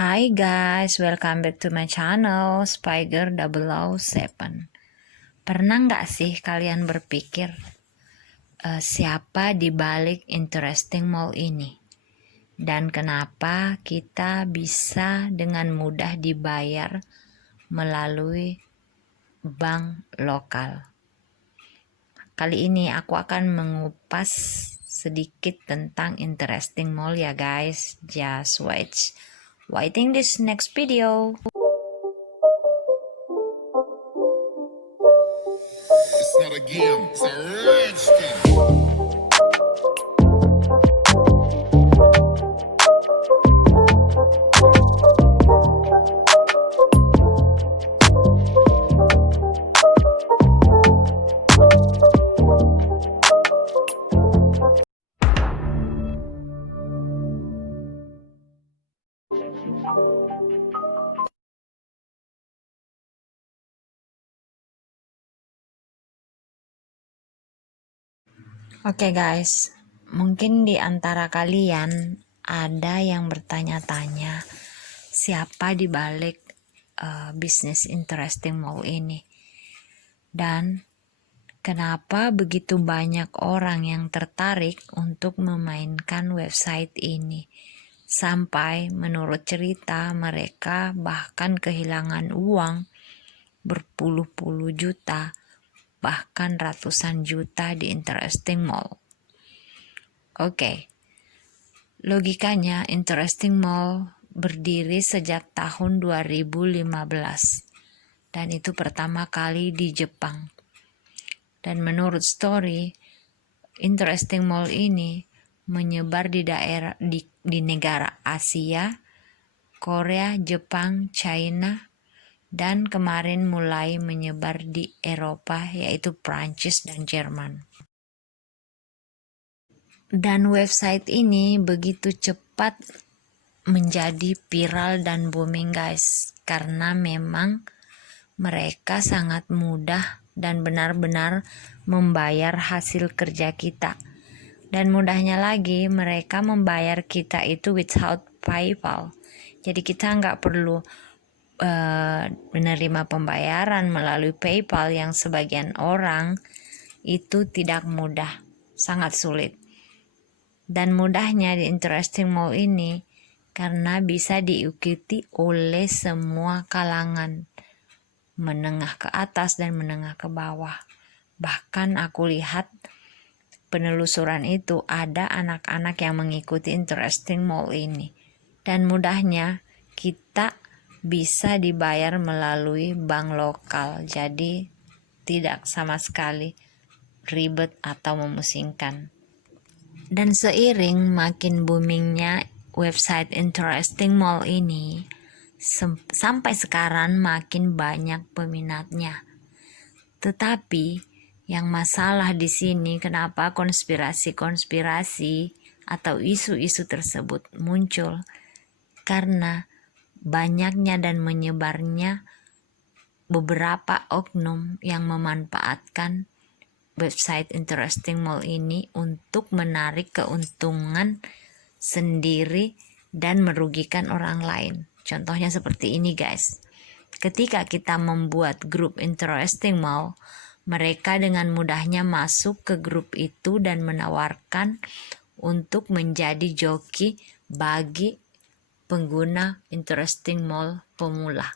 Hi guys, welcome back to my channel Spiger 007. Pernah nggak sih kalian berpikir siapa di balik interesting mall ini? Dan kenapa kita bisa dengan mudah dibayar melalui bank lokal? Kali ini aku akan mengupas sedikit tentang interesting mall ya guys. Just waiting this next video. It's not a game, it's a rich thing. Oke guys, mungkin di antara kalian ada yang bertanya-tanya siapa di balik bisnis interesting mall ini dan kenapa begitu banyak orang yang tertarik untuk memainkan website ini sampai menurut cerita mereka bahkan kehilangan uang berpuluh-puluh juta bahkan ratusan juta di interesting mall. Oke, logikanya interesting mall berdiri sejak tahun 2015 dan itu pertama kali di Jepang. Dan menurut story, interesting mall ini menyebar di daerah di negara Asia, Korea, Jepang, China, dan kemarin mulai menyebar di Eropa yaitu Prancis dan Jerman. Dan website ini begitu cepat menjadi viral dan booming guys, karena memang mereka sangat mudah dan benar-benar membayar hasil kerja kita. Dan mudahnya lagi mereka membayar kita itu without PayPal. Jadi kita nggak perlu menerima pembayaran melalui PayPal yang sebagian orang itu tidak mudah, sangat sulit. Dan mudahnya di interesting mall ini karena bisa diikuti oleh semua kalangan, menengah ke atas dan menengah ke bawah. Bahkan aku lihat penelusuran itu ada anak-anak yang mengikuti interesting mall ini. Dan mudahnya kita bisa dibayar melalui bank lokal, jadi tidak sama sekali ribet atau memusingkan. Dan seiring makin boomingnya website interesting mall ini, sampai sekarang makin banyak peminatnya. Tetapi yang masalah di sini kenapa konspirasi-konspirasi atau isu-isu tersebut muncul? Karena banyaknya dan menyebarnya beberapa oknum yang memanfaatkan website interesting mall ini untuk menarik keuntungan sendiri dan merugikan orang lain. Contohnya seperti ini guys. Ketika kita membuat grup interesting mall, mereka dengan mudahnya masuk ke grup itu dan menawarkan untuk menjadi joki bagi pengguna interesting mall pemula.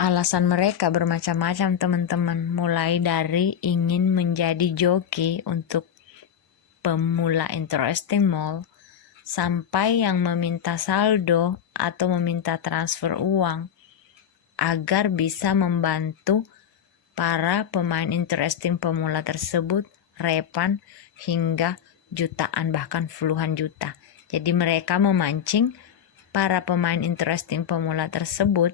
Alasan mereka bermacam-macam teman-teman, mulai dari ingin menjadi joki untuk pemula interesting mall, sampai yang meminta saldo atau meminta transfer uang agar bisa membantu para pemain interesting pemula tersebut refund hingga jutaan bahkan puluhan juta. Jadi mereka memancing para pemain interesting pemula tersebut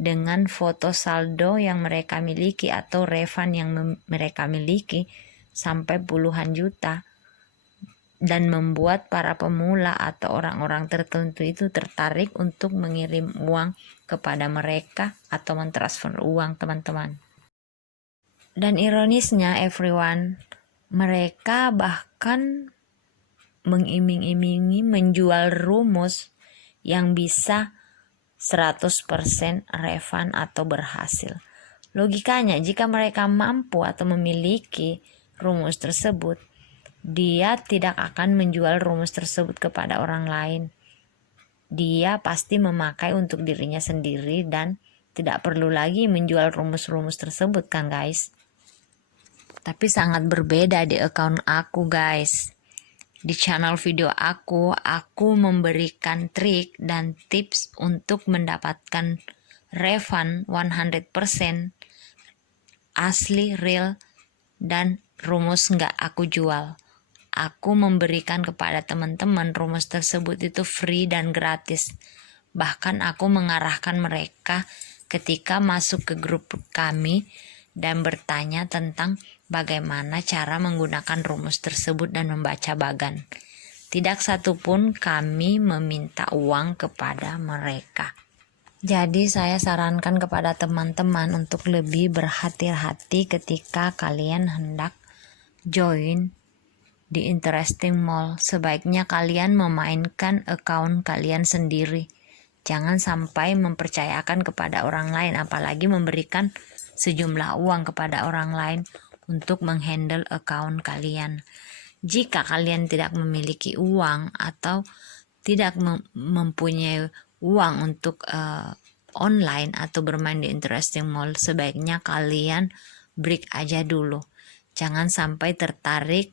dengan foto saldo yang mereka miliki atau refund yang mereka miliki sampai puluhan juta, dan membuat para pemula atau orang-orang tertentu itu tertarik untuk mengirim uang kepada mereka atau mentransfer uang teman-teman. Dan ironisnya everyone, mereka bahkan mengiming-imingi menjual rumus yang bisa 100% refund atau berhasil. Logikanya, jika mereka mampu atau memiliki rumus tersebut, dia tidak akan menjual rumus tersebut kepada orang lain. Dia pasti memakai untuk dirinya sendiri dan tidak perlu lagi menjual rumus-rumus tersebut kan guys. Tapi sangat berbeda di account aku guys. Di channel video aku memberikan trik dan tips untuk mendapatkan refund 100% asli, real, dan rumus nggak aku jual. Aku memberikan kepada teman-teman rumus tersebut itu free dan gratis. Bahkan aku mengarahkan mereka ketika masuk ke grup kami dan bertanya tentang bagaimana cara menggunakan rumus tersebut dan membaca bagan. Tidak satupun kami meminta uang kepada mereka. Jadi saya sarankan kepada teman-teman untuk lebih berhati-hati ketika kalian hendak join di Interesting Mall. Sebaiknya kalian memainkan account kalian sendiri. Jangan sampai mempercayakan kepada orang lain, apalagi memberikan sejumlah uang kepada orang lain untuk menghandle account kalian. Jika kalian tidak memiliki uang atau tidak mempunyai uang untuk online atau bermain di Interesting Mall, sebaiknya kalian break aja dulu. Jangan sampai tertarik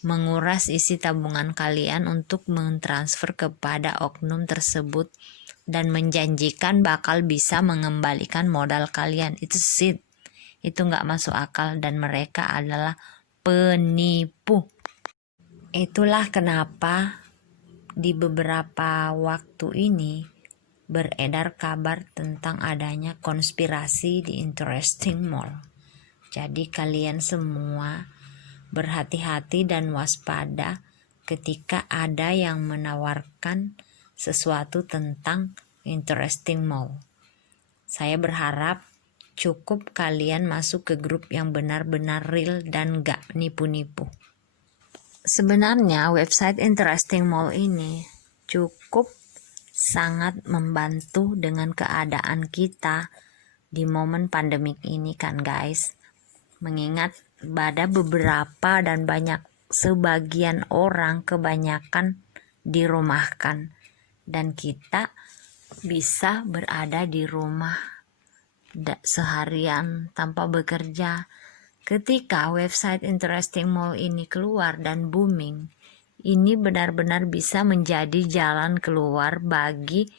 menguras isi tabungan kalian untuk mentransfer kepada oknum tersebut dan menjanjikan bakal bisa mengembalikan modal kalian. Itu nggak masuk akal dan mereka adalah penipu. Itulah kenapa di beberapa waktu ini beredar kabar tentang adanya konspirasi di Interesting Mall. Jadi kalian semua berhati-hati dan waspada ketika ada yang menawarkan sesuatu tentang Interesting Mall. Saya berharap cukup kalian masuk ke grup yang benar-benar real dan gak nipu-nipu. Sebenarnya website Interesting Mall ini cukup sangat membantu dengan keadaan kita di momen pandemik ini kan guys. Mengingat pada beberapa dan banyak sebagian orang kebanyakan dirumahkan dan kita bisa berada di rumah seharian tanpa bekerja. Ketika website Interesting Mall ini keluar dan booming, ini benar-benar bisa menjadi jalan keluar bagi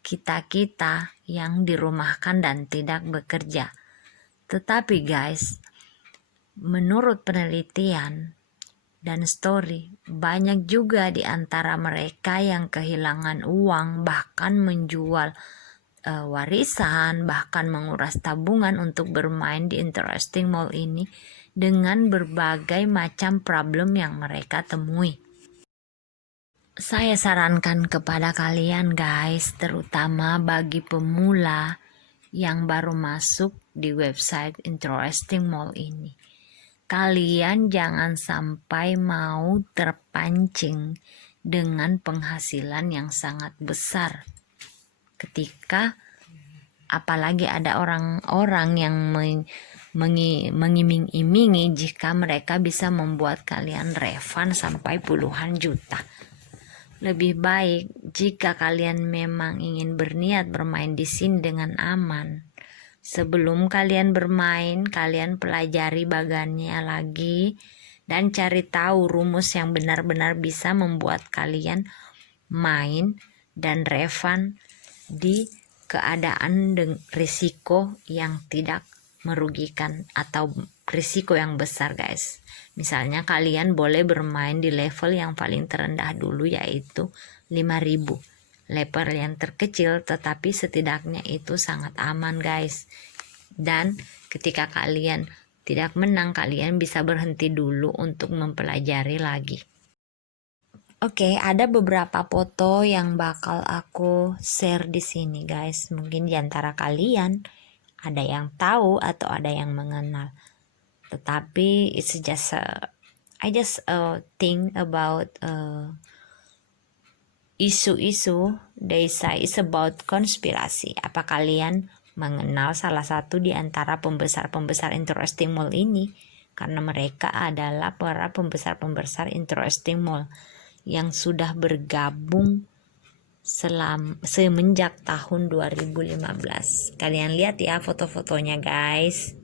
kita-kita yang dirumahkan dan tidak bekerja. Tetapi guys, menurut penelitian dan story, banyak juga di antara mereka yang kehilangan uang, bahkan menjual warisan, bahkan menguras tabungan untuk bermain di Interesting Mall ini dengan berbagai macam problem yang mereka temui. Saya sarankan kepada kalian guys, terutama bagi pemula yang baru masuk di website Interesting Mall ini. Kalian jangan sampai mau terpancing dengan penghasilan yang sangat besar. Ketika apalagi ada orang-orang yang mengiming-imingi jika mereka bisa membuat kalian refund sampai puluhan juta. Lebih baik jika kalian memang ingin berniat bermain di sini dengan aman, sebelum kalian bermain, kalian pelajari bagannya lagi dan cari tahu rumus yang benar-benar bisa membuat kalian main dan refund di keadaan risiko yang tidak merugikan atau risiko yang besar guys. Misalnya kalian boleh bermain di level yang paling terendah dulu, yaitu 5.000. Level yang terkecil tetapi setidaknya itu sangat aman guys. Dan ketika kalian tidak menang, kalian bisa berhenti dulu untuk mempelajari lagi. Oke, ada beberapa foto yang bakal aku share di sini guys. Mungkin di antara kalian ada yang tahu atau ada yang mengenal. Tetapi it's just I just think about isu-isu they say is about konspirasi. Apa kalian mengenal salah satu di antara pembesar-pembesar interesting mall ini? Karena mereka adalah para pembesar-pembesar interesting mall yang sudah bergabung semenjak tahun 2015. Kalian lihat ya foto-fotonya guys.